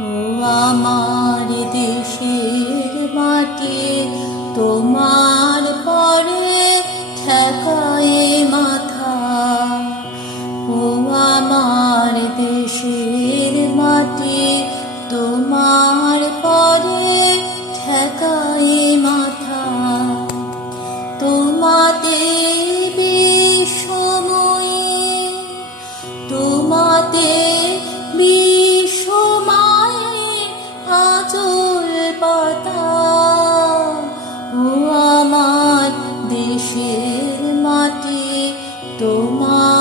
ও আমার দেশের মাটি তোমার 懂吗？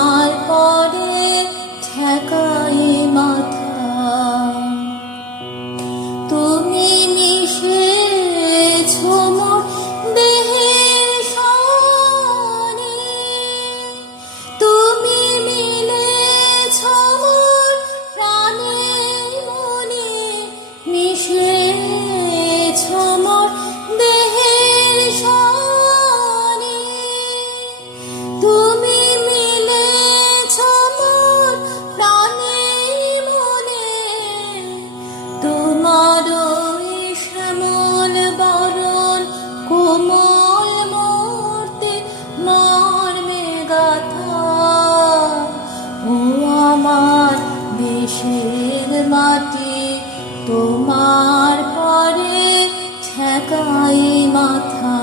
তোমার পরে ঠেকাই মাথা।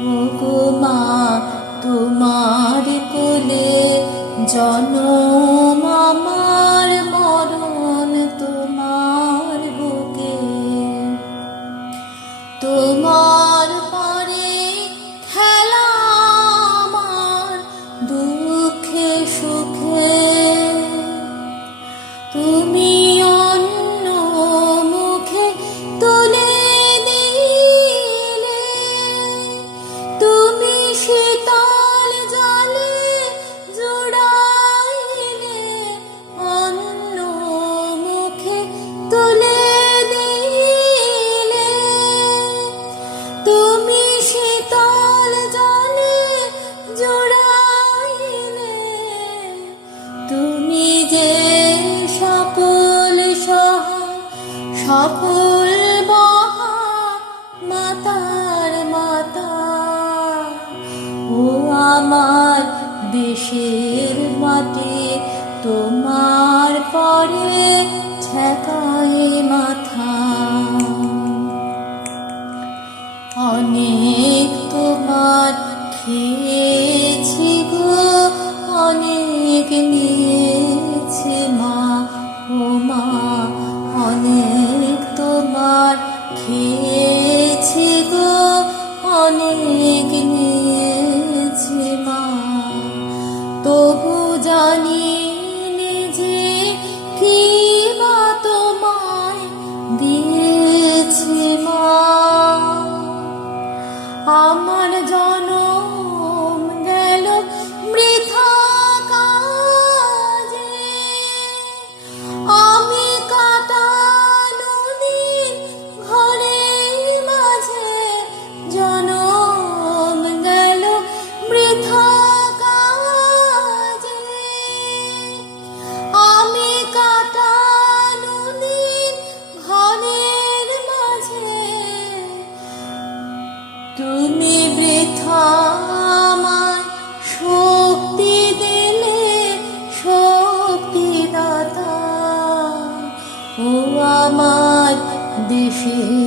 ও মা তোমার কোলে জনম মরণ তোমার বুকে। তোমার সফল মাতার মাতা, ও আমার দেশের মাটি, তোমার পরে ঠেকায় মাথা। অনেক তোমার খেয়েছি গো, অনেক নিয়ে অনেক তোমার খেয়েছি গো অনেক নিয়েছি মা। তুমি বৃথা শক্তি দিলে শক্তি দাতা। ও আমার দেশে